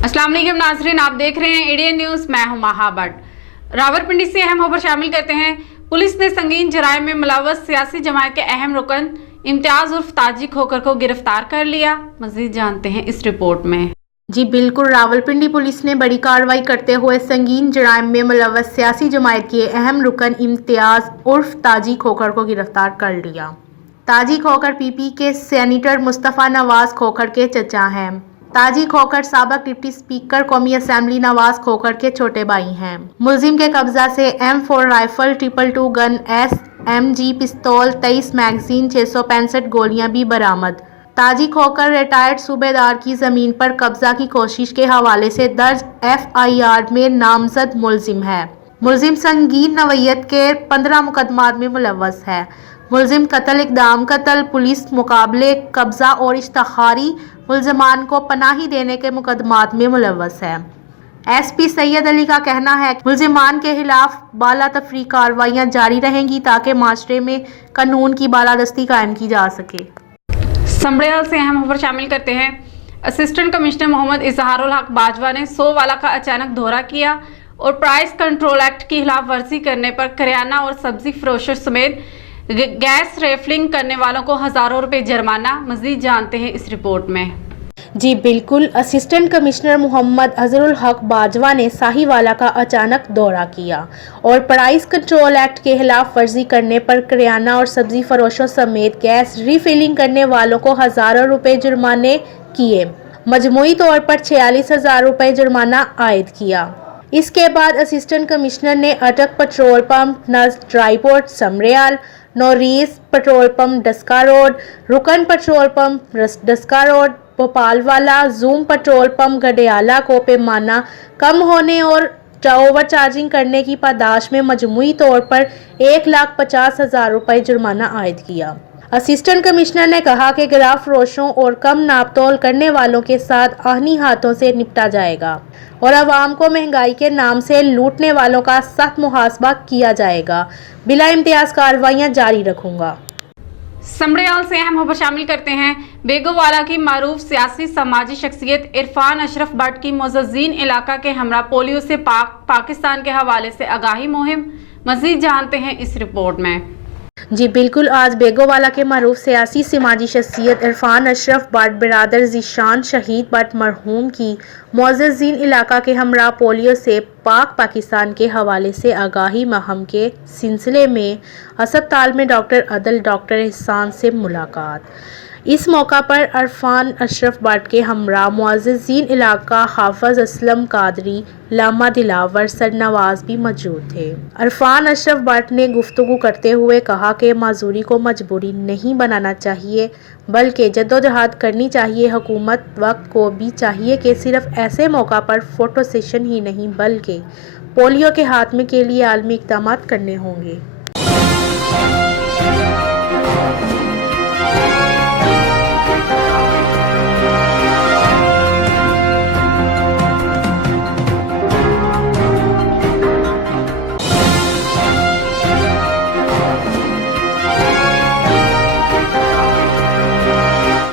अस्सलाम वालेकुम नाज़रीन, आप देख रहे हैं एडीएन न्यूज़। मैं हूं महा भट्ट। रावलपिंडी से अहम खबर शामिल करते हैं। पुलिस ने संगीन जराइम में मुलव्वस सियासी जमात के अहम रुकन इम्तियाज उर्फ ताजी खोखर को गिरफ्तार कर लिया। मजीद जानते हैं इस रिपोर्ट में। जी बिल्कुल, रावलपिंडी पुलिस ने बड़ी कार्रवाई करते हुए संगीन जराइम में मुलव्वस सियासी जमात के अहम रुकन इम्तियाज उर्फ ताजी खोखर को गिरफ्तार कर लिया। ताजी खोखर पीपी के सेनेटर मुस्तफ़ा नवाज खोखर के चचा हैं। ताजी खोखर साबक डिप्टी स्पीकर कौमी असेंबली नवाज खोखर के छोटे भाई हैं। मुलजिम के कब्जा से M4 राइफल, 222 गन, SMG पिस्तौल, 23 मैगजीन, 665 गोलियां भी बरामद। ताजी खोखर रिटायर्ड सूबेदार की जमीन पर कब्जा की कोशिश के हवाले से दर्ज FIR में नामजद मुलजिम है। मुलजिम संगीन नवैयत के 15 मुकदमात में मुलव्वस है। मुलजिम कत्ल, इक़दाम कत्ल, पुलिस मुकाबले, कब्जा और इश्तिहारी मुलजमान को पनाही देने के मुकदमात में मुलव्वस है। SP सैयद अली का कहना है कि मुलजमान के खिलाफ बाला तफरी कार्रवाइयाँ जारी रहेंगी ताकि माशरे में कानून की बालादस्ती कायम की जा सके। समड़ियाल से अहम खबर शामिल करते हैं। असिस्टेंट कमिश्नर मोहम्मद इजहारुल हक बाजवा ने 100 वाला का अचानक दौरा किया और प्राइस कंट्रोल एक्ट की खिलाफ वर्जी करने पर करियाना और सब्जी फरोशों समेत गैस रेफलिंग करने वालों को हजारों रुपए जुर्माना। मजीद जानते हैं इस रिपोर्ट में। जी बिल्कुल, असिस्टेंट कमिश्नर मोहम्मद इजहारुल हक बाजवा ने साहिवाला का अचानक दौरा किया और प्राइस कंट्रोल एक्ट के खिलाफ वर्जी करने पर करियाना और सब्जी फरोशों समेत गैस रिफिलिंग करने वालों को हजारों रुपए जुर्माने किए। मजमूई तौर पर 46,000 रुपए जुर्माना आयद किया। इसके बाद असिस्टेंट कमिश्नर ने अटक पेट्रोल पंप, नज़ ड्राईपोर्ट समड़ियाल, नौरीज petrol pump Daska road, Rukan petrol pump Daska road, Bhopalwala, Zoom petrol pump गडियाला को पैमाना कम होने और ओवर चार्जिंग करने की पादाश में मजमूई तौर पर 1,50,000 रुपए जुर्माना आयद किया। असिस्टेंट कमिश्नर ने कहा कि गिरा फरोशों और कम नापतोल करने वालों के साथ आहनी हाथों से निपटा जाएगा और आवाम को महंगाई के नाम से लूटने वालों का सख्त मुहासबा किया जाएगा। बिला इम्तियाज कार्रवाइयाँ जारी रखूंगा। समड़ियाल से अहम खबर शामिल करते हैं। बेगोवाला की मारूफ सियासी समाजी शख्सियत इरफान अशरफ भट्ट की मुअज़्ज़िज़ीन इलाका के हमरा पोलियो से पाकिस्तान के हवाले से आगाही मुहिम। मज़ीद जानते हैं इस रिपोर्ट में। जी बिल्कुल, आज बेगोवाला के मारूफ सियासी समाजी शख्सियत इरफान अशरफ भट्ट बिरादर ज़ीशान शहीद भट्ट मरहूम की मुअज़्ज़िज़ीन इलाका के हमरा पोलियो से पाकिस्तान के हवाले से आगाही मुहिम के सिलसिले में अस्पताल में डॉक्टर अदल, डॉक्टर एहसान से मुलाकात। इस मौका पर इरफान अशरफ भट्ट के हमरा मुअज़्ज़िज़ीन इलाका हाफिज असलम कादरी, लामा दिलावर, सरनवाज भी मौजूद थे। इरफान अशरफ भट्ट ने गुफ्तगू करते हुए कहा कि माजूरी को मजबूरी नहीं बनाना चाहिए बल्कि जद्दोजहद करनी चाहिए। हुकूमत वक्त को भी चाहिए कि सिर्फ ऐसे मौका पर फ़ोटो सेशन ही नहीं बल्कि पोलियो के खात्मे के लिए आलमी इक़दाम करने होंगे।